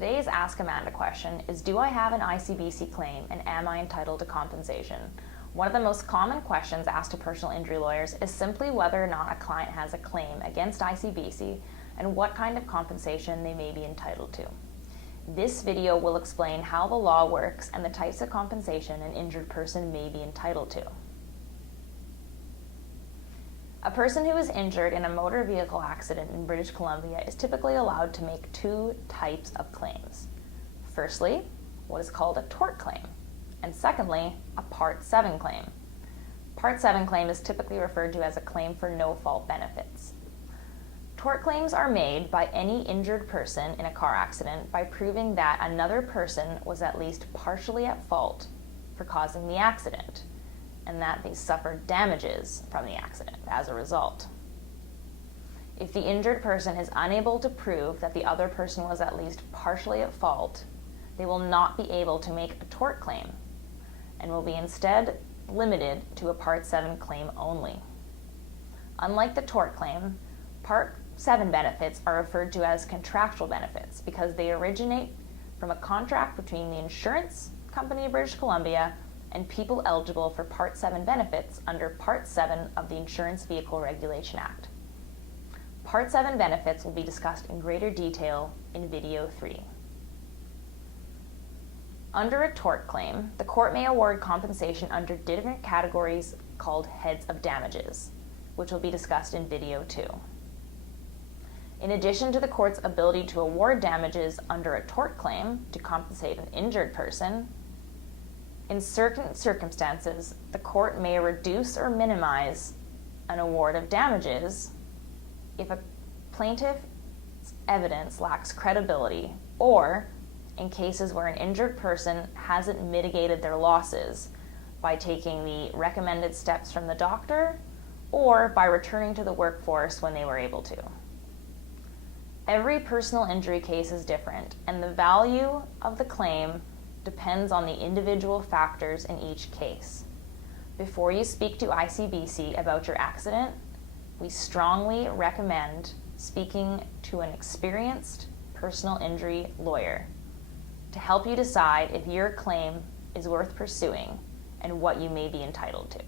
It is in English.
Today's Ask Amanda question is, do I have an ICBC claim and am I entitled to compensation? One of the most common questions asked to personal injury lawyers is simply whether or not a client has a claim against ICBC and what kind of compensation they may be entitled to. This video will explain how the law works and the types of compensation an injured person may be entitled to. A person who is injured in a motor vehicle accident in British Columbia is typically allowed to make two types of claims. Firstly, what is called a tort claim, and secondly, a Part 7 claim. Part 7 claim is typically referred to as a claim for no-fault benefits. Tort claims are made by any injured person in a car accident by proving that another person was at least partially at fault for causing the accident, and that they suffered damages from the accident as a result. If the injured person is unable to prove that the other person was at least partially at fault, they will not be able to make a tort claim and will be instead limited to a Part 7 claim only. Unlike the tort claim, Part 7 benefits are referred to as contractual benefits because they originate from a contract between the insurance company of British Columbia and people eligible for Part 7 benefits under Part 7 of the Insurance Vehicle Regulation Act. Part 7 benefits will be discussed in greater detail in Video 3. Under a tort claim, the court may award compensation under different categories called heads of damages, which will be discussed in Video 2. In addition to the court's ability to award damages under a tort claim to compensate an injured person, in certain circumstances, the court may reduce or minimize an award of damages if a plaintiff's evidence lacks credibility or in cases where an injured person hasn't mitigated their losses by taking the recommended steps from the doctor or by returning to the workforce when they were able to. Every personal injury case is different, and the value of the claim depends on the individual factors in each case. Before you speak to ICBC about your accident, we strongly recommend speaking to an experienced personal injury lawyer to help you decide if your claim is worth pursuing and what you may be entitled to.